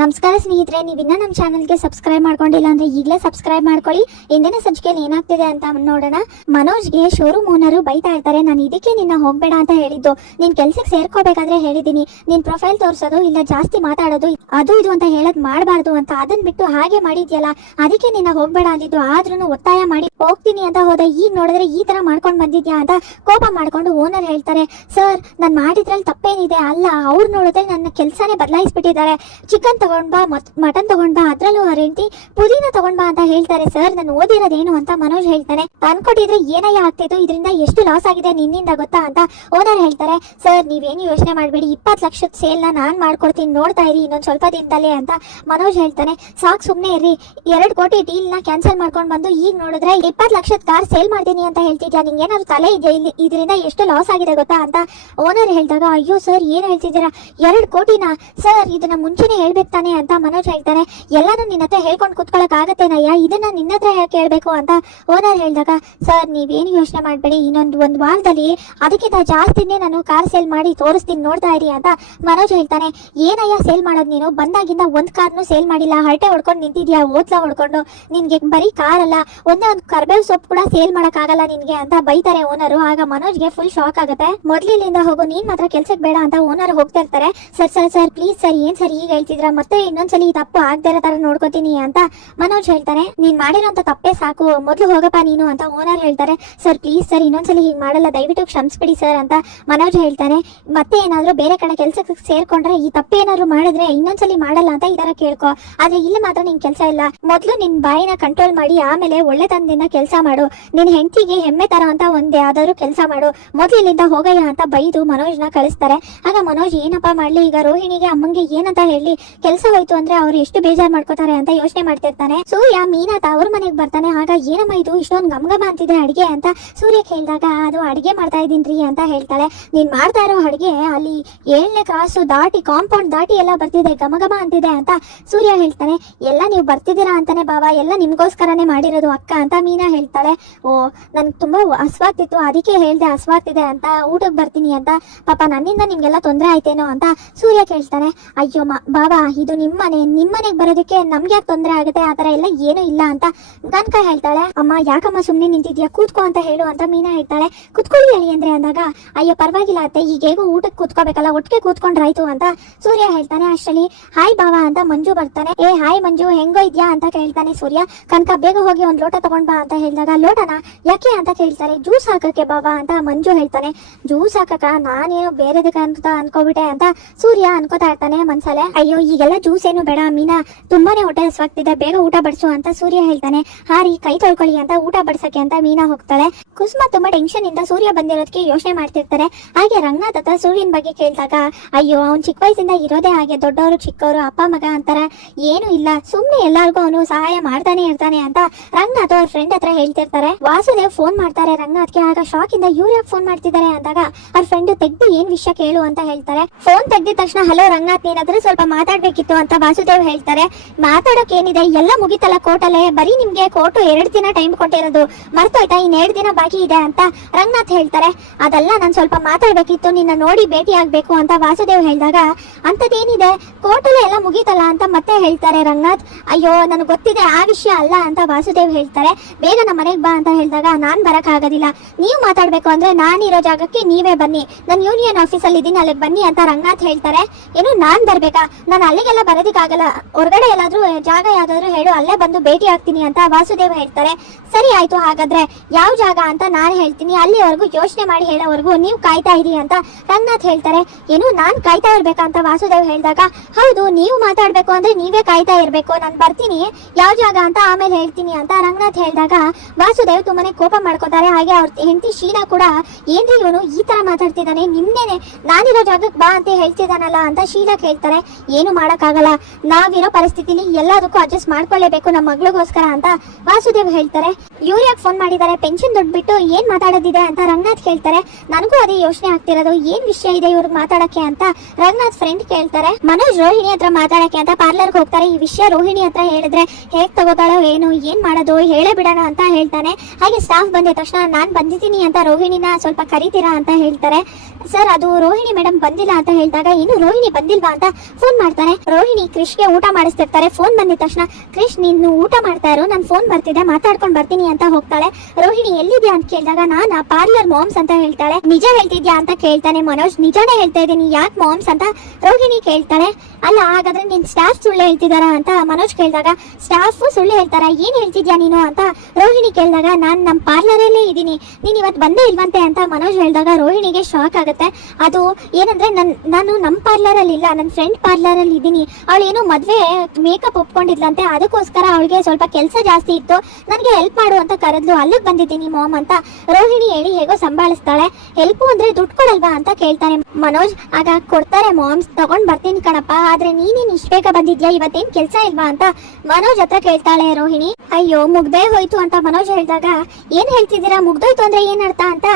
ನಮಸ್ಕಾರ ಸ್ನೇಹಿತರೆ ನೀವು ಇನ್ನ ನಮ್ಮ ಚಾನಲ್ಗೆ ಸಬ್ಸ್ಕ್ರೈಬ್ ಮಾಡ್ಕೊಂಡಿಲ್ಲ ಅಂದ್ರೆ ಈಗಲೇ ಸಬ್ಸ್ಕ್ರೈಬ್ ಮಾಡ್ಕೊಳ್ಳಿ. ಇಂದಿನ ಸಂಚಿಕೆಯಲ್ಲಿ ಏನಾಗ್ತಿದೆ ಅಂತ ನೋಡೋಣ. ಮನೋಜ್ಗೆ ಶೋರೂಮ್ ಓನರು ಬೈತಾ ಇರ್ತಾರೆ. ನಾನು ಇದಕ್ಕೆ ನಿನ್ನ ಹೋಗ್ಬೇಡ ಅಂತ ಹೇಳಿದ್ದು. ನಿನ್ ಕೆಲ್ಸಕ್ಕೆ ಸೇರ್ಕೋಬೇಕಾದ್ರೆ ಹೇಳಿದ್ದೀನಿ. ನಿನ್ ಪ್ರೊಫೈಲ್ ತೋರಿಸೋದು ಇಲ್ಲ, ಜಾಸ್ತಿ ಮಾತಾಡೋದು ಅದು ಇದು ಅಂತ ಹೇಳದ್ ಮಾಡಬಾರ್ದು ಅಂತ ಅದನ್ನ ಬಿಟ್ಟು ಹಾಗೆ ಮಾಡಿದ್ಯಲ್ಲ. ಅದಕ್ಕೆ ನಿನ್ನ ಹೋಗ್ಬೇಡ ಅಂದಿದ್ದು. ಆದ್ರೂ ಒತ್ತಾಯ ಮಾಡಿ, ಹೋಗ್ತೀನಿ ಅಂತ ಹೋದ. ಈಗ ನೋಡಿದ್ರೆ ಈ ತರ ಮಾಡ್ಕೊಂಡ್ ಬಂದಿದ್ಯಾ ಅಂತ ಕೋಪ ಮಾಡ್ಕೊಂಡು ಓನರ್ ಹೇಳ್ತಾರೆ. ಸರ್ ನಾನು ಮಾಡಿದ್ರಲ್ಲಿ ತಪ್ಪೇನಿದೆ. ಅಲ್ಲ, ಅವ್ರು ನೋಡಿದ್ರೆ ನನ್ನ ಕೆಲಸನೇ ಬದಲಾಯಿಸ್ಬಿಟ್ಟಿದ್ದಾರೆ. ಚಿಕನ್ ತಗೊಂಡ್ ಬಾ ಮಟನ್ ತಗೊಂಡ್ ಬಾ, ಅದ್ರಲ್ಲೂ ಅವ್ರ ಹೆಂಡತಿ ಪುದೀನ ತಗೊಂಡ್ ಬಾ ಅಂತ ಹೇಳ್ತಾರೆ ಸರ್ ನಾನು ಓದಿರೋದೇನು ಅಂತ ಮನೋಜ್ ಹೇಳ್ತಾನೆ ಅನ್ಕೊಟ್ಟಿದ್ರೆ ಏನಯ್ಯ ಆಗ್ತಿತ್ತು? ಇದರಿಂದ ಎಷ್ಟು ಲಾಸ್ ಆಗಿದೆ ನಿನ್ನಿಂದ ಗೊತ್ತಾ ಅಂತ ಓನರ್ ಹೇಳ್ತಾರೆ. ಸರ್ ನೀವೇನು ಯೋಚನೆ ಮಾಡಬೇಡಿ. ಇಪ್ಪತ್ತು ಲಕ್ಷದ ನ ನಾನ್ ಮಾಡ್ಕೊಡ್ತೀನಿ. ನೋಡ್ತಾ ಇರಿ, ಇನ್ನೊಂದ್ ಸ್ವಲ್ಪ ದಿನದಲ್ಲೇ ಅಂತ ಮನೋಜ್ ಹೇಳ್ತಾನೆ. ಸಾಕ್ ಸುಮ್ನೆ ಇರ್ರಿ. ಎರಡ್ ಕೋಟಿ ಡೀಲ್ನ ಕ್ಯಾನ್ಸಲ್ ಮಾಡ್ಕೊಂಡ್ ಬಂದು ಈಗ ನೋಡಿದ್ರೆ ಇಪ್ಪತ್ತು ಲಕ್ಷದ ಕಾರ್ ಸೇಲ್ ಮಾಡ್ತೀನಿ ಅಂತ ಹೇಳ್ತಿದ್ಯಾ? ನಿಂಗೆ ಏನಾದ್ರು ತಲೆ ಇದೆಯಾ? ಇಲ್ಲಿ ಇದರಿಂದ ಎಷ್ಟು ಲಾಸ್ ಆಗಿದೆ ಗೊತ್ತಾ ಅಂತ ಓನರ್ ಹೇಳ್ದಾಗ, ಅಯ್ಯೋ ಸರ್ ಏನ್ ಹೇಳ್ತಿದ್ದೀರಾ? ಎರಡ್ ಕೋಟಿನ? ಸರ್ ಇದನ್ನ ಮುಂಚೆನೆ ಹೇಳ್ಬೇಕು ತಾನೆ ಅಂತ ಮನೋಜ್ ಹೇಳ್ತಾನೆ. ಎಲ್ಲಾನು ನಿನ್ನ ಹತ್ರ ಹೇಳ್ಕೊಂಡು ಕುತ್ಕೊಳಕ್ ಆಗತ್ತೇನಯ್ಯ? ಇದನ್ನ ನಿನ್ನ ಹತ್ರ ಯಾಕೆ ಹೇಳ್ಬೇಕು ಅಂತ ಓನರ್ ಹೇಳಿದಾಗ, ಸರ್, ನೀವೇನು ಯೋಚನೆ ಮಾಡಬೇಡಿ. ಇನ್ನೊಂದು ಒಂದು ವಾರದಲ್ಲಿ ಅದಕ್ಕಿಂತ ಜಾಸ್ತಿನೇ ನಾನು ಕಾರ್ ಸೇಲ್ ಮಾಡಿ ತೋರಿಸ್ತೀನಿ, ನೋಡ್ತಾ ಇರಿ ಅಂತ ಮನೋಜ್ ಹೇಳ್ತಾನೆ. ಏನಯ್ಯ ಸೇಲ್ ಮಾಡೋದು ನೀನು? ಬಂದಾಗಿಂದ ಒಂದ್ ಕಾರ್ನು ಸೇಲ್ ಮಾಡಿಲ್ಲ. ಹರಟೆ ಹೊಡ್ಕೊಂಡು ನಿಂತಿದ್ಯಾ? ಓದ್ಲ ಹೊಡ್ಕೊಂಡು? ನಿನ್ಗೆ ಬರೀ ಕಾರ್ ಅಲ್ಲ, ಒಂದೇ ಒಂದು ಕರ್ಬೇವ್ ಸೊಪ್ಪು ಕೂಡ ಸೇಲ್ ಮಾಡಕ್ ಆಗಲ್ಲ ನಿನ್ಗೆ ಅಂತ ಬೈತಾರೆ ಓನರು. ಆಗ ಮನೋಜ್ಗೆ ಫುಲ್ ಶಾಕ್ ಆಗುತ್ತೆ. ಮೊದ್ಲಿಲ್ಲಿಂದ ಹೋಗು, ನೀನ್ ಮಾತ್ರ ಕೆಲ್ಸಕ್ಕೆ ಬೇಡ ಅಂತ ಓನರ್ ಹೋಗ್ತಾ ಇರ್ತಾರೆ. Sir sir sir please sir, ಏನ್ ಸರ್ ಈಗ ಹೇಳ್ತಿದ್ರ ಮತ್ತೆ ಇನ್ನೊಂದ್ಸಲಿ ಈ ತಪ್ಪು ಆಗದೆ ತರ ನೋಡ್ಕೋತೀನಿ ಅಂತ ಮನೋಜ್ ಹೇಳ್ತಾರೆ. ನೀನ್ ಮಾಡಿರೋಂತ ತಪ್ಪೇ ಸಾಕು, ಮೊದ್ಲು ಹೋಗಪ್ಪ ನೀನು ಅಂತ ಓನರ್ ಹೇಳ್ತಾರೆ. ಸರ್ ಪ್ಲೀಸ್ ಸರ್ ಇನ್ನೊಂದ್ಸಲಿ ಹೀಗೆ ಮಾಡಲ್ಲ, ದಯವಿಟ್ಟು ಕ್ಷಮಿಸ್ಬಿಡಿ ಸರ್ ಅಂತ ಮನೋಜ್ ಹೇಳ್ತಾರೆ. ಮತ್ತೆ ಏನಾದ್ರೂ ಬೇರೆ ಕಡೆ ಕೆಲ್ಸಕ್ಕೆ ಸೇರ್ಕೊಂಡ್ರೆ ಈ ತಪ್ಪು ಏನಾದ್ರು ಮಾಡಿದ್ರೆ ಇನ್ನೊಂದ್ಸಲಿ ಮಾಡಲ್ಲ ಅಂತ ಈ ತರ ಕೇಳ್ಕೊ. ಆದ್ರೆ ಇಲ್ಲಿ ಮಾತ್ರ ನಿನ್ ಕೆಲಸ ಇಲ್ಲ. ಮೊದ್ಲು ನಿನ್ ಬಾಯಿನ ಕಂಟ್ರೋಲ್ ಮಾಡಿ, ಆಮೇಲೆ ಒಳ್ಳೆ ತಂದಿನ ಕೆಲಸ ಮಾಡು. ನಿನ್ ಹೆಂಡತಿಗೆ ಹೆಮ್ಮೆ ತರ ಅಂತ ಒಂದ್ ಯಾವ್ದಾದ್ರು ಕೆಲಸ ಮಾಡು. ಮೊದ್ಲು ಇಲ್ಲಿಂದ ಹೋಗಯ್ಯ ಅಂತ ಬೈದು ಮನೋಜ್ನ ಕಳಿಸ್ತಾರೆ. ಆಗ ಮನೋಜ್, ಏನಪ್ಪಾ ಮಾಡ್ಲಿ, ಈಗ ರೋಹಿಣಿಗೆ, ಅಮ್ಮಂಗೆ ಏನಂತ ಹೇಳಿ ಕೆಲಸ ಹೋಯ್ತು ಅಂದ್ರೆ ಅವ್ರು ಎಷ್ಟು ಬೇಜಾರ್ ಮಾಡ್ಕೋತಾರೆ ಅಂತ ಯೋಚನೆ ಮಾಡ್ತಿರ್ತಾನೆ. ಸೂರ್ಯ ಮೀನಾ ಅವ್ರ ಮನೆಗೆ ಬರ್ತಾನೆ. ಆಗ ಏನಮ್ಮ ಇದು? ಇಷ್ಟೊಂದು ಗಮಗಮ ಅಂತಿದೆ ಅಡಿಗೆ ಅಂತ ಸೂರ್ಯ ಕೇಳಿದಾಗ, ಅದು ಅಡಿಗೆ ಮಾಡ್ತಾ ಇದೀನ್ರಿ ಅಂತ ಹೇಳ್ತಾಳೆ. ನೀನ್ ಮಾಡ್ತಾ ಇರೋ ಅಡಿಗೆ ಅಲ್ಲಿ ಏಳನೇ ಕ್ರಾಸು ದಾಟಿ ಕಾಂಪೌಂಡ್ ದಾಟಿ ಎಲ್ಲ ಬರ್ತಿದೆ, ಗಮಗಮ ಅಂತಿದೆ ಅಂತ ಸೂರ್ಯ ಹೇಳ್ತಾನೆ. ಎಲ್ಲ ನೀವು ಬರ್ತಿದ್ದೀರಾ ಅಂತಾನೆ ಬಾಬಾ ಎಲ್ಲ ನಿಮ್ಗೋಸ್ಕರನೇ ಮಾಡಿರೋದು ಅಕ್ಕ ಅಂತ ಮೀನಾ ಹೇಳ್ತಾಳೆ. ಓ ನನ್ಗೆ ತುಂಬಾ ಹಸ್ವಾಗ್ತಿತ್ತು ಅದಕ್ಕೆ ಹೇಳ್ದೆ ಹಸ್ವಾಗ್ತಿದೆ ಅಂತ ಊಟಕ್ಕೆ ಬರ್ತೀನಿ ಅಂತ. ಪಾಪ ನನ್ನಿಂದ ನಿಮ್ಗೆಲ್ಲ ತೊಂದರೆ ಆಯ್ತೇನೋ ಅಂತ ಸೂರ್ಯ ಕೇಳ್ತಾನೆ. ಅಯ್ಯೋ ಬಾಬಾ ಇದು ನಿಮ್ಮನೆ ನಿಮ್ಮನೆಗೆ ಬರೋದಕ್ಕೆ ನಮ್ಗೆ ಯಾಕೆ ತೊಂದರೆ ಆಗುತ್ತೆ? ಆತರ ಎಲ್ಲ ಏನೂ ಇಲ್ಲ ಅಂತ ಗನ್ಕ ಹೇಳ್ತಾಳೆ. ಅಮ್ಮ, ಯಾಕಮ್ಮ ಸುಮ್ಮನೆ ನಿಂತಿದ್ಯಾ? ಕೂತ್ಕೋ ಅಂತ ಹೇಳು ಅಂತ ಮೀನಾ ಹೇಳ್ತಾಳೆ. ಕುತ್ಕೊಳ್ಳಿ ಹೇಳಿ ಅಂದ್ರೆ ಅಂದಾಗ, ಅಯ್ಯೋ ಪರವಾಗಿಲ್ಲ ಅತ್ತೆ, ಈಗ ಹೇಗೋ ಊಟಕ್ಕೆ ಕೂತ್ಕೋಬೇಕಲ್ಲ, ಒಟ್ಟಿಗೆ ಕೂತ್ಕೊಂಡ್ರಾಯ್ತು ಅಂತ ಸೂರ್ಯ ಹೇಳ್ತಾನೆ. ಅಷ್ಟರಲ್ಲಿ ಹಾಯ್ ಬಾವಾ ಅಂತ ಮಂಜು ಬರ್ತಾನೆ. ಏ ಹಾಯ್ ಮಂಜು, ಹೆಂಗೋ ಇದ್ಯಾ? ಅಂತ ಕೇಳ್ತಾನೆ ಸೂರ್ಯ. ಕನಕ, ಬೇಗ ಹೋಗಿ ಒಂದ್ ಲೋಟ ತಗೊಂಡ್ ಬಾ ಅಂತ ಹೇಳಿದಾಗ, ಲೋಟನ? ಯಾಕೆ? ಅಂತ ಕೇಳ್ತಾರೆ ಜ್ಯೂಸ್ ಹಾಕಕ್ಕೆ ಬಾಬಾ ಅಂತ ಮಂಜು ಹೇಳ್ತಾನೆ. ಜ್ಯೂಸ್ ಹಾಕಕ್ಕ? ನಾನೇನು ಬೇರೆದಕ್ಕೆ ಅಂತ ಅನ್ಕೋಬಿಟ್ಟೆ ಅಂತ ಸೂರ್ಯ ಅನ್ಕೋತಾ ಇರ್ತಾನೆ ಮನ್ಸಲ್ಲೇ. ಅಯ್ಯೋ, ಈಗೆಲ್ಲ ಜ್ಯೂಸ್ ಏನು ಬೇಡ, ಮೀನಾ ತುಂಬಾನೇ ಹೊಟ್ಟೆ ಹಸ್ವಾಗ್ತಿದೆ, ಬೇಗ ಊಟ ಬಡಿಸು ಅಂತ ಸೂರ್ಯ ಹೇಳ್ತಾನೆ. ಹಾರಿ, ಕೈ ತೊಳ್ಕೊಳ್ಳಿ ಅಂತ ಊಟ ಬಡಿಸಕ್ಕೆ ಅಂತ ಮೀನಾ ಹೋಗ್ತಾಳೆ. ಕುಸುಮ ತುಂಬಾ ಟೆನ್ಷನ್ ಇಂದ ಸೂರ್ಯ ಬಂದಿರೋದಕ್ಕೆ ಯೋಚನೆ ಮಾಡ್ತಿರ್ತಾರೆ. ಹಾಗೆ ರಂಗನಾಥ್ ಹತ್ರ ಸೂರ್ಯನ ಬಗ್ಗೆ ಕೇಳಿದಾಗ, ಅಯ್ಯೋ, ಅವ್ನ್ ಚಿಕ್ಕ ವಯಸ್ಸಿಂದ ಇರೋದೇ ಹಾಗೆ, ದೊಡ್ಡವರು, ಚಿಕ್ಕವರು, ಅಪ್ಪ, ಮಗ ಅಂತಾರ. ಏನು ಇಲ್ಲ ಸುಮ್ಮನೆ ಎಲ್ಲಾರ್ಗು ಅವನು ಸಹಾಯ ಮಾಡ್ತಾನೆ ಇರ್ತಾನೆ ಅಂತ ರಂಗನಾಥ್ ಅವ್ರ ಫ್ರೆಂಡ್ ಹತ್ರ ಹೇಳ್ತಿರ್ತಾರೆ. ವಾಸುದೇವ್ ಫೋನ್ ಮಾಡ್ತಾರೆ ರಂಗನಾಥ್ಗೆ, ಆಗ ಶಾಕ್ ಇಂದ ಇವ್ರು ಫೋನ್ ಮಾಡ್ತಿದ್ದಾರೆ? ಅಂದಾಗ ಅವ್ರ ಫ್ರೆಂಡ್ ತೆಗ್ದು ಏನ್ ವಿಷಯ ಕೇಳು? ಅಂತ ಹೇಳ್ತಾರೆ. ಫೋನ್ ತೆಗ್ದಿದ ತಕ್ಷಣ ಹಲೋ ರಂಗನಾಥ್ ಏನಾದ್ರೂ ಸ್ವಲ್ಪ ಮಾತಾಡ್ಬೇಕಿತ್ತು. ಅಂತ ವಾಸುದೇವ್ ಹೇಳ್ತಾರೆ. ಮಾತಾಡೋಕೆ ಏನಿದೆ ಎಲ್ಲ ಮುಗಿತಲ್ಲ ಕೋರ್ಟಲ್ಲೇ? ಬರೀ ನಿಮ್ಗೆ ಕೋರ್ಟ್ ಎರಡ್ ದಿನ ಟೈಮ್ ಕೊಟ್ಟಿರೋದು. ಮರ್ತೋಯ್ತಾ? ಇನ್ ಎರಡ್ ದಿನ ಬಾಕಿ ಇದೆ ಅಂತ ರಂಗನಾಥ್ ಹೇಳ್ತಾರೆ. ಅದೆಲ್ಲ ನಾನು ಸ್ವಲ್ಪ ಮಾತಾಡ್ಬೇಕಿತ್ತು. ನಿನ್ನ ನೋಡಿ ಭೇಟಿ ಆಗ್ಬೇಕು ಅಂತ ವಾಸುದೇವ್ ಹೇಳಿದಾಗ, ಅಂತದೇನಿದೆ? ಕೋರ್ಟಲ್ಲೇ ಎಲ್ಲ ಮುಗೀತಲ್ಲ ಅಂತ ಮತ್ತೆ ಹೇಳ್ತಾರೆ ರಂಗನಾಥ್. ಅಯ್ಯೋ, ನನಗೆ ಗೊತ್ತಿದೆ, ಆ ವಿಷಯ ಅಲ್ಲ ಅಂತ ವಾಸುದೇವ್ ಹೇಳ್ತಾರೆ. ಬೇಗ ನಮ್ಮ ಮನೆಗೆ ಬಾ ಅಂತ ಹೇಳಿದಾಗ, ನಾನ್ ಬರಕ್ ಆಗೋದಿಲ್ಲ ನೀವು ಮಾತಾಡ್ಬೇಕು ಅಂದ್ರೆ ನಾನಿರೋ ಜಾಗಕ್ಕೆ ನೀವೇ ಬನ್ನಿ. ನಾನು ಯೂನಿಯನ್ ಆಫೀಸಲ್ಲಿ ಇದ್ದೀನಿ ಅಲ್ಲಿಗೆ ಬನ್ನಿ ಅಂತ ರಂಗನಾಥ್ ಹೇಳ್ತಾರೆ. ಏನು, ನಾನ್ ಬರ್ಬೇಕಾ? ನಾನು ಅಲ್ಲಿಗೆಲ್ಲ ಬರೋದಿಕ್ಕಾಗಲ್ಲ. ಹೊರಗಡೆ ಎಲ್ಲಾದ್ರೂ ಜಾಗ ಯಾವ್ದಾದ್ರು ಹೇಳು, ಅಲ್ಲೇ ಬಂದು ಭೇಟಿ ಆಗ್ತೀನಿ ಅಂತ ವಾಸುದೇವ ಹೇಳ್ತಾರೆ. ಸರಿ ಆಯ್ತು, ಹಾಗಾದ್ರೆ ಯಾವ ಜಾಗ ಅಂತ ನಾನು ಹೇಳ್ತೀನಿ. ಅಲ್ಲಿವರೆಗೂ ಯೋಚನೆ ಮಾಡಿ ಹೇಳೋವರೆಗೂ ನೀವು ಕಾಯ್ತಾ ಇರಿ ಅಂತ ರಂಗನಾಥ್ ಹೇಳ್ತಾರೆ. ಏನು, ನಾನ್ ಕಾಯ್ತಾ ಇರ್ಬೇಕಂತ ವಾಸುದೇವ್ ಹೇಳಿದಾಗ, ಹೌದು, ನೀವು ಮಾತಾಡ್ಬೇಕು ಅಂದ್ರೆ ನೀವೇ ಕಾಯ್ತಾ ಇರ್ಬೇಕು. ನಾನು ಬರ್ತೀನಿ, ಯಾವ ಜಾಗ ಅಂತ ಆಮೇಲೆ ಹೇಳ್ತೀನಿ ಅಂತ ರಂಗನಾಥ್ ಹೇಳಿದಾಗ, ವಾಸುದೇವ್ ತುಂಬಾನೇ ಕೋಪ ಮಾಡ್ಕೋತಾರೆ. ಹಾಗೆ ಅವ್ರ ಹೆಂಡತಿ ಶೀಲಾ ಕೂಡ, ಏನ್ರಿ ಇವನು ಈ ತರ ಮಾತಾಡ್ತಿದ್ದಾನೆ? ನಿನ್ನೆನೆ ನಾನಿರೋ ಜಾಗಕ್ಕೆ ಬಾ ಅಂತ ಹೇಳ್ತಿದ್ದಾನಲ್ಲ ಅಂತ ಶೀಲಾ ಕೇಳ್ತಾರೆ. ಏನು ಮಾಡಕ್ಕಾಗಲ್ಲ ನಾವಿರೋ ಪರಿಸ್ಥಿತಿಲಿ ಎಲ್ಲದಕ್ಕೂ ಅಡ್ಜಸ್ಟ್ ಮಾಡ್ಕೊಳ್ಳೇಬೇಕು ನಮ್ಮ ಮಗಳಿಗೋಸ್ಕರ ಅಂತ ವಾಸುದೇವ್ ಹೇಳ್ತಾರೆ. ಇವ್ರು ಫೋನ್ ಮಾಡಿದ್ದಾರೆ. ಪೆನ್ಷನ್ ದುಡ್ಡು ಬಿಟ್ಟು ಏನ್ ಮಾತಾಡೋದಿದೆ ಅಂತ ರಂಗನಾಥ್ ಕೇಳ್ತಾರೆ ನನಗೂ ಅದೇ ಯೋಚನೆ ಆಗ್ತಿರೋದು. ಏನ್ ವಿಷಯ ಇದೆ ಇವ್ರಿಗೆ ಮಾತಾಡಕ್ಕೆ ಅಂತ ರಂಗನಾಥ್ ಫ್ರೆಂಡ್ ಕೇಳ್ತಾರೆ. ಮನೋಜ್ ರೋಹಿಣಿ ಹತ್ರ ಮಾತಾಡಕ್ಕೆ ಅಂತ ಪಾರ್ಲರ್ಗೆ ಹೋಗ್ತಾರೆ. ಈ ವಿಷಯ ರೋಹಿಣಿ ಹತ್ರ ಹೇಳಿದ್ರೆ ಹೇಗ್ ತಗೋತಾಳೋ ಏನು, ಏನ್ ಮಾಡೋದು, ಹೇಳೇ ಬಿಡೋಣ ಅಂತ ಹೇಳ್ತಾನೆ. ಹಾಗೆ ಸ್ಟಾಫ್ ಬಂದ ತಕ್ಷಣ ನಾನ್ ಬಂದಿದ್ದೀನಿ ಅಂತ ರೋಹಿಣಿನ ಸ್ವಲ್ಪ ಕರಿತೀರಾ ಅಂತ ಹೇಳ್ತಾರೆ. ಸರ್, ಅದು ರೋಹಿಣಿ ಮೇಡಮ್ ಬಂದಿಲ್ಲ ಅಂತ ಹೇಳಿದಾಗ, ಇನ್ನು ರೋಹಿಣಿ ಬಂದಿಲ್ವಾ ಅಂತ ಫೋನ್ ಮಾಡ್ತಾನೆ. ರೋಹಿಣಿ ಕ್ರಿಶ್ಗೆ ಊಟ ಮಾಡಿಸ್ತಿರ್ತಾರೆ. ಫೋನ್ ಬಂದಿದ ತಕ್ಷಣ ಕ್ರಿಶ್ ನೀನು ಊಟ ಮಾಡ್ತಾ ಇರೋ, ನನ್ ಫೋನ್ ಬರ್ತಿದೆ ಮಾತಾಡ್ಕೊಂಡ್ ಬರ್ತೀನಿ ಅಂತ ಹೋಗ್ತಾಳೆ. ರೋಹಿಣಿ ಎಲ್ಲಿದ್ಯಾ ಅಂತ ಕೇಳಿದಾಗ, ನಾನ್ ಪಾರ್ಲರ್ ಮಾಮ್ಸ್ ಅಂತ ಹೇಳ್ತಾಳೆ. ನಿಜ ಹೇಳ್ತಿದ್ಯಾ? ಅಂತ ಕೇಳ್ತಾನೆ ಮನೋಜ್. ನಿಜಾನೇ ಹೇಳ್ತಾ ಇದ್ದೀನಿ. ಯಾಕೆ ಮಾಮ್ಸ್? ಅಂತ ರೋಹಿಣಿ ಕೇಳ್ತಾಳೆ. ಅಲ್ಲ, ಹಾಗಾದ್ರೆ ನಿನ್ ಸ್ಟಾಫ್ ಸುಳ್ಳು ಹೇಳ್ತಿದಾರ ಅಂತ ಮನೋಜ್ ಕೇಳಿದಾಗ ಸ್ಟಾಫ್ ಸುಳ್ಳು ಹೇಳ್ತಾರ? ಏನ್ ಹೇಳ್ತಿದ್ಯಾ ನೀನು? ಅಂತ ರೋಹಿಣಿ ಕೇಳಿದಾಗ, ನಾನ್ ನಮ್ ಪಾರ್ಲರ್ ಅಲ್ಲೇ ಇದೀನಿ ನೀನ್ ಇವತ್ ಬಂದೇ ಇಲ್ವಂತೆ? ಅಂತ ಮನೋಜ್ ಹೇಳಿದಾಗ, ರೋಹಿಣಿಗೆ ಶಾಕ್ ಆಗುತ್ತೆ. ಅದು ಏನಂದ್ರೆ, ನನ್, ನಾನು ನಮ್ ಪಾರ್ಲರ್ ಅಲ್ಲಿ ಇಲ್ಲ ನನ್ನ ಫ್ರೆಂಡ್ ಪಾರ್ಲರ್ ಅಲ್ಲಿ ಇದ್ದೀನಿ. ಅವಳು ಏನೋ ಮದ್ವೆ ಮೇಕಪ್ ಒಪ್ಕೊಂಡಿದ್ಲಂತೆ. ಅದಕ್ಕೋಸ್ಕರ ಅವಳಿಗೆ ಸ್ವಲ್ಪ ಕೆಲಸ ಜಾಸ್ತಿ ಇತ್ತು. ನನಗೆ ಹೆಲ್ಪ್ ಮಾಡು ಅಂತ ಕರೆದ್ಲು. ಅಲ್ಲಿಗೆ ಬಂದಿದ್ದೀನಿ ಮಾಮ್ ಅಂತ ರೋಹಿಣಿ ಹೇಳಿ ಹೇಗೋ ಸಂಭಾಳಿಸ್ತಾಳೆ. ಹೆಲ್ಪ್ ಅಂದ್ರೆ ದುಡ್ಡು ಕೊಡಲ್ವಾ? ಅಂತ ಕೇಳ್ತಾನೆ ಮನೋಜ್. ಆಗ ಕೊಡ್ತಾರೆ ಮಾಮ್ಸ್, ತಗೊಂಡ್ ಬರ್ತೀನಿ ಕಣಪ್ಪ. ಆದ್ರೆ ನೀನೇನ್ ಇಷ್ಟ ಬೇಗ ಬಂದಿದ್ಯಾ? ಇವತ್ತೇನ್ ಕೆಲ್ಸ ಇಲ್ವಾ ಅಂತ ಮನೋಜ್ ಹತ್ರ ಕೇಳ್ತಾಳೆ ರೋಹಿಣಿ. ಅಯ್ಯೋ, ಮುಗ್ದೇ ಹೋಯ್ತು ಅಂತ ಮನೋಜ್ ಹೇಳಿದಾಗ, ಏನ್ ಹೇಳ್ತಿದ್ದೀರಾ? ಮುಗ್ದೋಯ್ತು ಅಂದ್ರೆ ಏನರ್ಥ ಅಂತ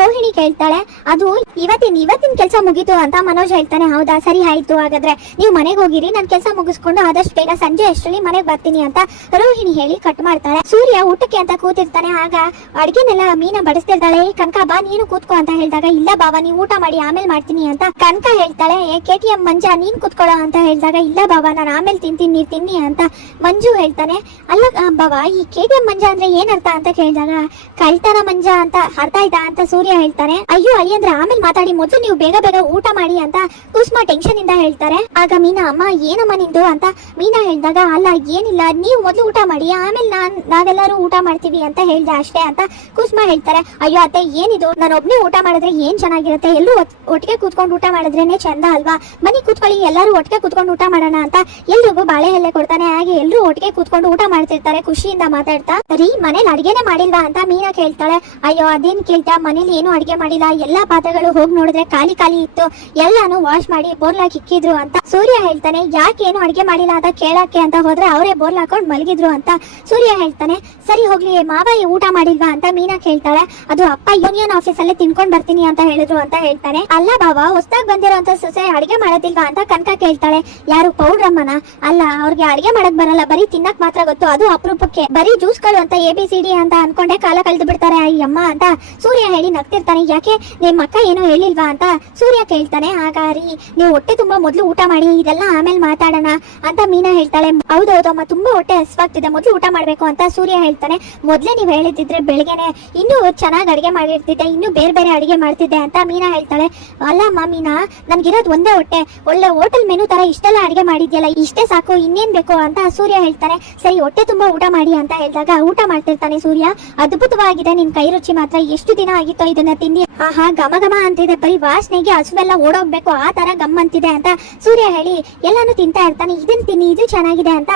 ರೋಹಿಣಿ ಕೇಳ್ತಾಳೆ. ಅದು ಇವತ್ತಿನ ಇವತ್ತಿನ ಕೆಲಸ ಮುಗೀತು ಅಂತ ಮನೋಜ್ ಹೇಳ್ತಾನೆ ಹೌದಾ? ಸರಿ ಆಯ್ತು. ಹಾಗಾದ್ರೆ ನೀವು ಮನೆಗೆ ಹೋಗಿರಿ ನಾನು ಕೆಲಸ ಮುಗಿಸ್ಕೊಂಡು ಆದಷ್ಟು ಬೇಗ ಸಂಜೆ ಅಷ್ಟರಲ್ಲಿ ಮನೆಗೆ ಬರ್ತೀನಿ ಅಂತ ರೋಹಿಣಿ ಹೇಳಿ ಕಟ್ ಮಾಡ್ತಾಳೆ. ಸೂರ್ಯ ಊಟಕ್ಕೆ ಅಂತ ಕೂತಿರ್ತಾನೆ ಆಗ ಅಡ್ಗೆನೆಲ್ಲ ಮೀನ ಬಡಿಸ್ತಿರ್ತಾಳೆ. "ಏ, ಕನಕ ಬಾ ನೀನು ಕೂತ್ಕೋ ಅಂತ ಹೇಳಿದಾಗ ಇಲ್ಲ ಬಾಬಾ ನೀವು ಊಟ ಮಾಡಿ ಆಮೇಲೆ ಮಾಡ್ತೀನಿ ಅಂತ ಕನಕ ಹೇಳ್ತಾಳೆ. ಕೆ ಟಿ ಎಂ ಮಂಜ ನೀನ್ ಕೂತ್ಕೊಳ್ಳೋ ಅಂತ ಹೇಳಿದಾಗ ಇಲ್ಲ ಬಾಬಾ ನಾನು ಆಮೇಲೆ ತಿಂತೀನಿ ನೀರು ತಿನ್ನಿ ಅಂತ ಮಂಜು ಹೇಳ್ತಾನೆ. ಅಲ್ಲ ಬಾಬಾ ಈ ಕೆ ಟಿ ಎಂ ಮಂಜ ಅಂದ್ರೆ ಏನರ್ಥ ಅಂತ ಕೇಳಿದಾಗ ಕಳ್ತನ ಮಂಜ ಅಂತ ಅರ್ಥ ಆಯ್ತಾ ಅಂತ ಸೂರ್ಯ ಹೇಳ್ತಾನೆ. ಅಯ್ಯೋ ಅಯ್ಯಂದ್ರೆ ಆಮೇಲೆ ಮಾತಾಡಿ ಮೊದಲು ನೀವು ಬೇಗ ಬೇಗ ಊಟ ಮಾಡಿ ಅಂತ ಕುಸುಮ ಟೆನ್ಷನ್ ಇಂದ ಹೇಳ್ತಾರೆ. ಆಗ ಮೀನಾ, ಅಮ್ಮ, ಏನಮ್ಮ ನಿಂದು? ಅಂತ ಮೀನಾ ಹೇಳಿದಾಗ, ಅಲ್ಲ, ಏನಿಲ್ಲ, ನೀವು ಮೊದಲು ಊಟ ಮಾಡಿ, ಆಮೇಲೆ ನಾನ್, ನಾವೆಲ್ಲರೂ ಊಟ ಮಾಡ್ತೀವಿ ಅಂತ ಹೇಳ್ದೆ ಅಷ್ಟೇ ಅಂತ ಕುಸುಮ ಹೇಳ್ತಾರೆ. ಅಯ್ಯೋ ಅತ್ತೆ, ಏನಿದು? ನಾನು ಒಬ್ನೇ ಊಟ ಮಾಡಿದ್ರೆ ಏನ್ ಚೆನ್ನಾಗಿರುತ್ತೆ? ಎಲ್ಲರೂ ಒಟ್ಟಿಗೆ ಕೂತ್ಕೊಂಡು ಊಟ ಮಾಡಿದ್ರೇನೆ ಚಂದ ಅಲ್ವಾ? ಮನಿ ಕೂತ್ಕೊಳ್ಳಿ, ಎಲ್ಲರೂ ಒಟ್ಟಿಗೆ ಕೂತ್ಕೊಂಡು ಊಟ ಮಾಡೋಣ ಅಂತ ಎಲ್ರಿಗೂ ಬಾಳೆ ಎಲೆ ಕೊಡ್ತಾನೆ. ಹಾಗೆ ಎಲ್ಲರೂ ಒಟ್ಟಿಗೆ ಕೂತ್ಕೊಂಡು ಊಟ ಮಾಡ್ತಿರ್ತಾರೆ ಖುಷಿಯಿಂದ ಮಾತಾಡ್ತಾ. ರೀ ಮನೇಲಿ ಅಡಿಗೆನೆ ಮಾಡಿಲ್ವಾ? ಅಂತ ಮೀನಾ ಕೇಳ್ತಾಳೆ. ಅಯ್ಯೋ, ಅದೇನ್ ಕೇಳ್ತಾ ಮನೇಲಿ ಏನು ಅಡಿಗೆ ಮಾಡಿಲ್ಲ? ಎಲ್ಲಾ ಪಾತ್ರೆಗಳು ಹೋಗಿ ನೋಡಿದ್ರೆ ಖಾಲಿ ಖಾಲಿ ಇತ್ತು. ಎಲ್ಲಾನು ವಾಶ್ ಮಾಡಿ ಬೋರ್ಲಾಕ್ ಇಕ್ಕಿದ್ರು ಅಂತ. ಸೂರ್ಯ ಹೇಳ್ತಾನೆ ಯಾಕೆ ಏನು ಅಡಿಗೆ ಮಾಡಿಲ್ಲ ಅಂತ ಕೇಳಕ್ಕೆ ಅಂತ ಹೋದ್ರೆ ಅವರೇ ಬೋರ್ಲ್ ಹಾಕೊಂಡ್ ಮಲಗಿದ್ರು ಅಂತ. ಸೂರ್ಯ ಹೇಳ್ತಾನೆ, ಸರಿ ಹೋಗ್ಲಿ ಮಾವ ಊಟ ಮಾಡಿಲ್ವಾ? ಅಂತ ಮೀನಾ ಕೇಳ್ತಾಳೆ. ಅದು ಅಪ್ಪ ಯೂನಿಯನ್ ಆಫೀಸ್ ಅಲ್ಲಿ ತಿನ್ಕೊಂಡ್ ಬರ್ತೀನಿ ಅಂತ ಹೇಳಿದ್ರು ಅಂತ ಹೇಳ್ತಾನೆ. ಅಲ್ಲ ಬಾಬಾ ಹೊಸದಾಗ್ ಬಂದಿರೋಂತ ಸೊಸೆ ಅಡಿಗೆ ಮಾಡೋದಿಲ್ವಾ? ಅಂತ ಕನಕ ಕೇಳ್ತಾಳೆ. ಯಾರು, ಪೌಡ್ರಮ್ಮನ? ಅಲ್ಲ, ಅವ್ರಿಗೆ ಅಡಿಗೆ ಮಾಡಕ್ ಬರಲ್ಲ, ಬರೀ ತಿನ್ನಕ್ ಮಾತ್ರ ಗೊತ್ತು, ಅದು ಅಪರೂಪಕ್ಕೆ. ಬರೀ ಜ್ಯೂಸ್ಗಳು ಅಂತ ಎ ಬಿ ಸಿ ಡಿ ಅಂತ ಅನ್ಕೊಂಡೆ ಕಾಲ ಕಳೆದು ಬಿಡ್ತಾರೆ, ಅಯ್ಯಮ್ಮ ಅಂತ. ಸೂರ್ಯ ಹೇಳಿ ನಗ್ತಿರ್ತಾನೆ, ಯಾಕೆ ನಿಮ್ಮ ಅಕ್ಕ ಏನು ಹೇಳಿಲ್ವಾ ಅಂತ ಸೂರ್ಯ ಕೇಳ್ತಾನೆ. ಆಗ ರೀ, ನೀವು ಹೊಟ್ಟೆ ತುಂಬಾ ಮೊದ್ಲು ಊಟ ಮಾಡಿ, ಇದೆಲ್ಲ ಆಮೇಲೆ ಮಾತಾಡೋಣ ಅಂತ ಮೀನಾ ಹೇಳ್ತಾಳೆ. ಹೌದೌದು ಅಮ್ಮ, ತುಂಬಾ ಹೊಟ್ಟೆ ಹಸ್ವಾಗ್ತಿದೆ. ಮೊದ್ಲು ಊಟ ಮಾಡ್ಬೇಕು ಅಂತ ಸೂರ್ಯ ಹೇಳ್ತಾನೆ. ಮೊದ್ಲೇ ನೀವು ಹೇಳಿದ್ರೆ ಬೆಳಗ್ಗೆನೆ ಇನ್ನೂ ಚೆನ್ನಾಗಿ ಅಡಿಗೆ ಮಾಡಿರ್ತಿದ್ದೆ, ಇನ್ನೂ ಬೇರೆ ಬೇರೆ ಅಡಿಗೆ ಮಾಡ್ತಿದ್ದೆ ಅಂತ ಮೀನಾ ಹೇಳ್ತಾಳೆ. ಅಲ್ಲ ಅಮ್ಮ ಮೀನಾ, ನನ್ಗಿರೋದು ಒಂದೇ ಹೊಟ್ಟೆ. ಒಳ್ಳೆ ಹೋಟೆಲ್ ಮೆನು ತರ ಇಷ್ಟೆಲ್ಲ ಅಡಿಗೆ ಮಾಡಿದ್ಯಲ್ಲ, ಇಷ್ಟೇ ಸಾಕು, ಇನ್ನೇನ್ ಬೇಕು ಅಂತ ಸೂರ್ಯ ಹೇಳ್ತಾನೆ. ಸರಿ, ಹೊಟ್ಟೆ ತುಂಬಾ ಊಟ ಮಾಡಿ ಅಂತ ಹೇಳಿದಾಗ ಊಟ ಮಾಡ್ತಿರ್ತಾನೆ ಸೂರ್ಯ. ಅದ್ಭುತವಾಗಿದೆ, ನಿನ್ ಕೈ ರುಚಿ ಮಾತ್ರ. ಎಷ್ಟು ದಿನ ಆಗಿತ್ತೋ ಇದನ್ನ ತಿಂದಿ? ಆಹಾ, ಘಮ ಘಮ ಅಂತಿದೆ. ಬರೀ ವಾಸನೆಗೆ ಹಸುವೆಲ್ಲ ಓಡೋಗ್ಬೇಕು. ಆ ತರ ಗಮ್ ಅಂತಿದೆ ಅಂತ ಸೂರ್ಯ ಹೇಳಿ, ಎಲ್ಲಾನು ತಿಂತಾ ಇರ್ತಾನೆ. ಇದನ್ ತಿನ್ನಿ, ಇದು ಚೆನ್ನಾಗಿದೆ ಅಂತ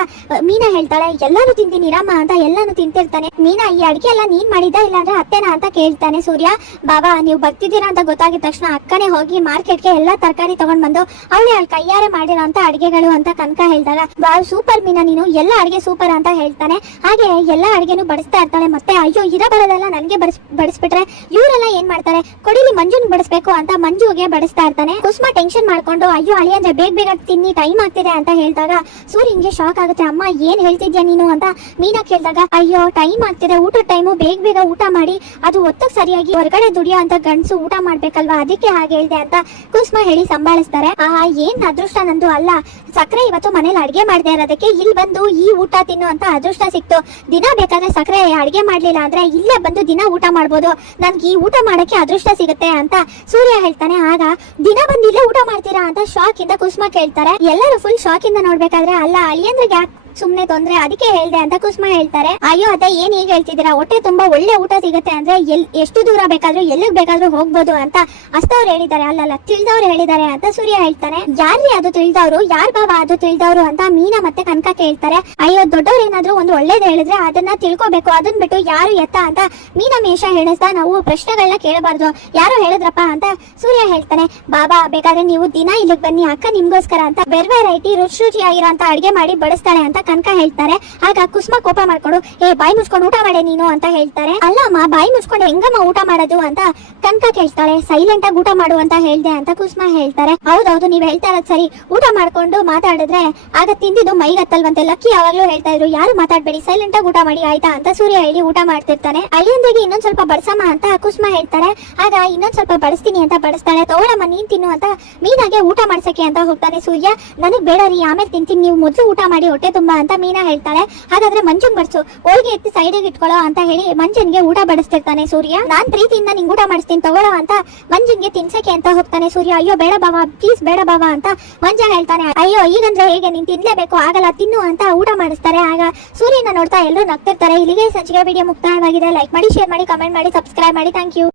ಮೀನಾ ಹೇಳ್ತಾಳೆ. ಎಲ್ಲಾನು ತಿಂತೀನಿ, ರಾಮ ಅಂತ ಎಲ್ಲಾನು ತಿಂತಿರ್ತಾನೆ. ಮೀನಾ, ಈ ಅಡಿಗೆ ಎಲ್ಲ ನೀನ್ ಮಾಡಿದ ಇಲ್ಲಾಂದ್ರೆ ಅತ್ತೆನಾ ಅಂತ ಕೇಳ್ತಾನೆ ಸೂರ್ಯ. ಬಾಬಾ, ನೀವು ಬರ್ತಿದ್ದೀರಾ ಅಂತ ಗೊತ್ತಾಗಿದ ತಕ್ಷಣ ಅಕ್ಕನೇ ಹೋಗಿ ಮಾರ್ಕೆಟ್ಗೆ ಎಲ್ಲಾ ತರಕಾರಿ ತಗೊಂಡ್ ಬಂದು, ಅವಳೆ ಅಲ್ಲಿ ಕೈಯಾರೆ ಮಾಡಿರೋ ಅಂತ ಅಡಿಗೆಗಳು ಅಂತ ಕನಕ ಹೇಳ್ದಾಗ, ಬಾ, ಸೂಪರ್ ಮೀನಾ ನೀನು. ಎಲ್ಲಾ ಅಡಿಗೆ ಸೂಪರ್ ಅಂತ ಹೇಳ್ತಾನೆ. ಹಾಗೆ ಎಲ್ಲಾ ಅಡಿಗೆನು ಬಡಿಸ್ತಾ ಇರ್ತಾಳೆ. ಮತ್ತೆ ಅಯ್ಯೋ ಇರ ಬರೋದೆಲ್ಲ ನನ್ಗೆ ಬಡಿಸ್, ಬಡಿಸ್ಬಿಟ್ರೆ, ಇವರೆಲ್ಲ ಏನ್ ಮಾಡ್ತಾರೆ? ಕೊಡಿಲಿ ಮಂಜುನ್ ಬಡಿಸ್ಬೇಕು ಅಂತ ಮಂಜುಗೆ ಬಡಿಸ್ತಾ ಇರ್ತಾನೆ. ಕುಸುಮ ಟೆನ್ಷನ್ ಮಾಡ್ಕೊಂಡು, ಅಯ್ಯೋ, ಅಳಿ ಅಂದ್ರೆ ಬೇಗ ಬೇಗ ತಿನ್ನಿ ಟೈಮ್ ಆಗ್ತಿದೆ ಅಂತ ಹೇಳಿದಾಗ ಸೂರ್ಯನ್ಗೆ ಶಾಕ್ ಆಗುತ್ತೆ, ಅಮ್ಮ ಏನ್ ಹೇಳ್ತಿದ್ಯಾ ನೀನು? ಅಂತ ಮೀನಾ ಕೇಳಿದಾಗ, ಅಯ್ಯೋ ಟೈಮ್ ಆಗ್ತಿದೆ ಊಟ ಟೈಮು ಬೇಗ ಬೇಗ ಊಟ ಮಾಡಿ, ಅದು ಒತ್ತಕ್ ಸರಿಯಾಗಿ ಹೊರಗಡೆ ದುಡಿಯೋ ಅಂತ ಗಂಡಸು ಊಟ ಮಾಡ್ಬೇಕಲ್ವಾ, ಅದಕ್ಕೆ ಹಾಗೆ ಹೇಳ್ದೆ ಅಂತ ಕುಸುಮ ಹೇಳಿ ಸಂಭಾಳಿಸ್ತಾರೆ. ಆ, ಏನ್ ಅದೃಷ್ಟ ನಂದು? ಅಲ್ಲ ಸಕ್ಕರೆ ಇವತ್ತು ಮನೇಲಿ ಅಡಿಗೆ ಮಾಡದೆ ಇರೋದಕ್ಕೆ ಇಲ್ಲಿ ಬಂದು ಈ ಊಟ ತಿನ್ನು ಅಂತ ಅದೃಷ್ಟ ಸಿಕ್ತು. ದಿನ ಬೇಕಾದ್ರೆ ಸಕ್ಕರೆ ಅಡಿಗೆ ಮಾಡ್ಲಿಲ್ಲ ಅಂದ್ರೆ ಇಲ್ಲೇ ಬಂದು ದಿನ ಊಟ ಮಾಡ್ಬೋದು. ನನ್ಗೆ ಈ ಊಟ ಮಾಡಕ್ಕೆ ಅದೃಷ್ಟ ಸಿಗುತ್ತೆ ಅಂತ ಸೂರ್ಯ ಹೇಳ್ತಾನೆ. ಆಗ, ದಿನ ಬಂದಿಲ್ಲ ಊಟ ಮಾಡ್ತೀರಾ? ಅಂತ ಶಾಕ್ ಇಂದ ಕುಸುಮ ಕೇಳ್ತಾರೆ. ಎಲ್ಲರೂ ಫುಲ್ ಶಾಕ್ ಇಂದ ನೋಡ್ಬೇಕಾದ್ರೆ, ಅಲ್ಲ, ಅಳಿಯಂದ್ರಿಗೆ ಯಾಕೆ ಸುಮ್ನೆ ತೊಂದ್ರೆ, ಅದಕ್ಕೆ ಹೇಳ್ದೆ ಅಂತ ಕುಸುಮ ಹೇಳ್ತಾರೆ. ಅಯ್ಯೋ ಅದೇ ಏನ್ ಈಗ ಹೇಳ್ತಿದ್ದೀರಾ? ಹೊಟ್ಟೆ ತುಂಬಾ ಒಳ್ಳೆ ಊಟ ಸಿಗುತ್ತೆ ಅಂದ್ರೆ ಎಲ್, ಎಷ್ಟು ದೂರ ಬೇಕಾದ್ರೂ, ಎಲ್ಲಿಗ್ ಬೇಕಾದ್ರೂ ಹೋಗ್ಬೋದು ಅಂತ ಅಸ್ತವ್ರು ಹೇಳಿದ್ದಾರೆ. ಅಲ್ಲಲ್ಲ, ತಿಳಿದವ್ರು ಹೇಳಿದ್ದಾರೆ ಅಂತ ಸೂರ್ಯ ಹೇಳ್ತಾರೆ. ಯಾರ್ರಿ ಅದು ತಿಳಿದವ್ರು? ಯಾರ್ ಬಾಬಾ ಅದು ತಿಳಿದವ್ರು ಅಂತ ಮೀನಾ ಮತ್ತೆ ಕನಕ ಕೇಳ್ತಾರೆ. ಅಯ್ಯೋ, ದೊಡ್ಡವ್ರು ಏನಾದ್ರೂ ಒಂದು ಒಳ್ಳೇದ್ ಹೇಳಿದ್ರೆ ಅದನ್ನ ತಿಳ್ಕೊಬೇಕು. ಅದನ್ ಬಿಟ್ಟು ಯಾರು ಎತ್ತ ಅಂತ ಮೀನಾ ಮೇಷ ಹೇಳಿಸ್ತಾ ನಾವು ಪ್ರಶ್ನೆಗಳನ್ನ ಕೇಳಬಾರ್ದು. ಯಾರು ಹೇಳಿದ್ರಪ್ಪ ಅಂತ ಸೂರ್ಯ ಹೇಳ್ತಾನೆ. ಬಾಬಾ, ಬೇಕಾದ್ರೆ ನೀವು ದಿನ ಇಲ್ಲಿಗೆ ಬನ್ನಿ. ಅಕ್ಕ ನಿಮ್ಗೋಸ್ಕರ ಅಂತ. ಬೇರೆ ವೆರೈಟಿ ರುಚಿ ರುಚಿಯಾಗಿರೋ ಅಂತ ಅಡಿಗೆ ಮಾಡಿ ಬಡಿಸ್ತಾಳೆ ಅಂತ ಕನಕ ಹೇಳ್ತಾರೆ. ಆಗ ಕುಸುಮ ಕೋಪ ಮಾಡ್ಕೊಂಡು, ಏ, ಬಾಯಿ ಮುಚ್ಕೊಂಡು ಊಟ ಮಾಡೆ ನೀನು ಅಂತ ಹೇಳ್ತಾರೆ. ಅಲ್ಲಮ್ಮ, ಬಾಯಿ ಮುಚ್ಕೊಂಡು ಹೆಂಗಮ್ಮ ಊಟ ಮಾಡೋದು ಅಂತ ಕನಕ ಕೇಳ್ತಾಳೆ. ಸೈಲೆಂಟ್ ಆಗಿ ಊಟ ಮಾಡು ಅಂತ ಹೇಳ್ದೆ ಅಂತ ಕುಸುಮ ಹೇಳ್ತಾರೆ. ಹೌದೌದು, ನೀವ್ ಹೇಳ್ತಾರ ಸರಿ. ಊಟ ಮಾಡ್ಕೊಂಡು ಮಾತಾಡಿದ್ರೆ ಆಗ ತಿಂದಿದ್ದು ಮೈಗತ್ತಲ್ವಂತೆ ಲಕ್ಕಿ ಯಾವಾಗ್ಲೂ ಹೇಳ್ತಾ ಇದ್ರು, ಯಾರು ಮಾತಾಡ್ಬೇಡಿ ಸೈಲೆಂಟ್ ಆಗಿ ಊಟ ಮಾಡಿ, ಆಯ್ತಾ? ಅಂತ ಸೂರ್ಯ ಹೇಳಿ ಊಟ ಮಾಡ್ತಿರ್ತಾನೆ. ಅಳಿಯಂದಿಗೆ ಇನ್ನೊಂದ್ ಸ್ವಲ್ಪ ಬಡ್ಸಮ್ಮ ಅಂತ ಕುಸುಮ ಹೇಳ್ತಾರೆ. ಆಗ ಇನ್ನೊಂದ್ ಸ್ವಲ್ಪ ಬಡಿಸ್ತೀನಿ ಅಂತ ಬಡಿಸ್ತಾಳೆ. ತಗೊಳಮ್ಮ ನೀನ್ ತಿನ್ನು ಅಂತ ಮೀನಾಗೆ ಊಟ ಮಾಡ್ಸಕ್ಕೆ ಅಂತ ಹೋಗ್ತಾನೆ ಸೂರ್ಯ. ನನಗ್ ಬೇಡ ರೀ, ಆಮೇಲೆ ತಿಂತೀನಿ. ನೀವು ಮೊದಲು ಊಟ ಮಾಡಿ, ಹೊಟ್ಟೆ ತುಂಬಾ ಅಂತ ಮೀನಾ ಹೇಳ್ತಾಳೆ. ಹಾಗಾದ್ರೆ ಮಂಜನ್ ಬಡಿಸು ಹೋಳಿಗೆ ಎತ್ತಿ ಸೈಡಿಗೆ ಇಟ್ಕೊಳ್ಳೋ ಅಂತ ಹೇಳಿ ಮಂಜನ್ಗೆ ಊಟ ಬಡಿಸ್ತಿರ್ತಾನೆ ಸೂರ್ಯ. ನಾನ್ ಪ್ರೀತಿಯಿಂದ ನಿಂಗೆ ಊಟ ಮಾಡಿಸ್ತೀನಿ ತಗೊಳ್ಳೋ ಅಂತ ಮಂಜನ್ಗೆ ತಿನ್ಸಕ್ಕೆ ಅಂತ ಹೋಗ್ತಾನೆ ಸೂರ್ಯ. ಅಯ್ಯೋ, ಬೇಡ ಬಾವ ಪ್ಲೀಸ್ ಬೇಡ ಬಾವ ಅಂತ ಮಂಜ ಹೇಳ್ತಾನೆ. ಅಯ್ಯೋ ಈಗಂದ್ರೆ ಹೇಗೆ? ನೀನ್ ತಿನ್ಲೇಬೇಕು, ಆಗಲ್ಲ, ತಿನ್ನು ಅಂತ ಊಟ ಮಾಡಿಸ್ತಾರೆ. ಆಗ ಸೂರ್ಯನ ನೋಡ್ತಾ ಎಲ್ಲರೂ ನಗ್ತಿರ್ತಾರೆ. ಇಲ್ಲಿಗೆ ಸಂಚಿಕೆ ವಿಡಿಯೋ ಮುಕ್ತಾಯವಾಗಿದೆ. ಲೈಕ್ ಮಾಡಿ ಶೇರ್ ಮಾಡಿ ಕಮೆಂಟ್ ಮಾಡಿ ಸಬ್ಸ್ಕ್ರೈಬ್ ಮಾಡಿ. Thank you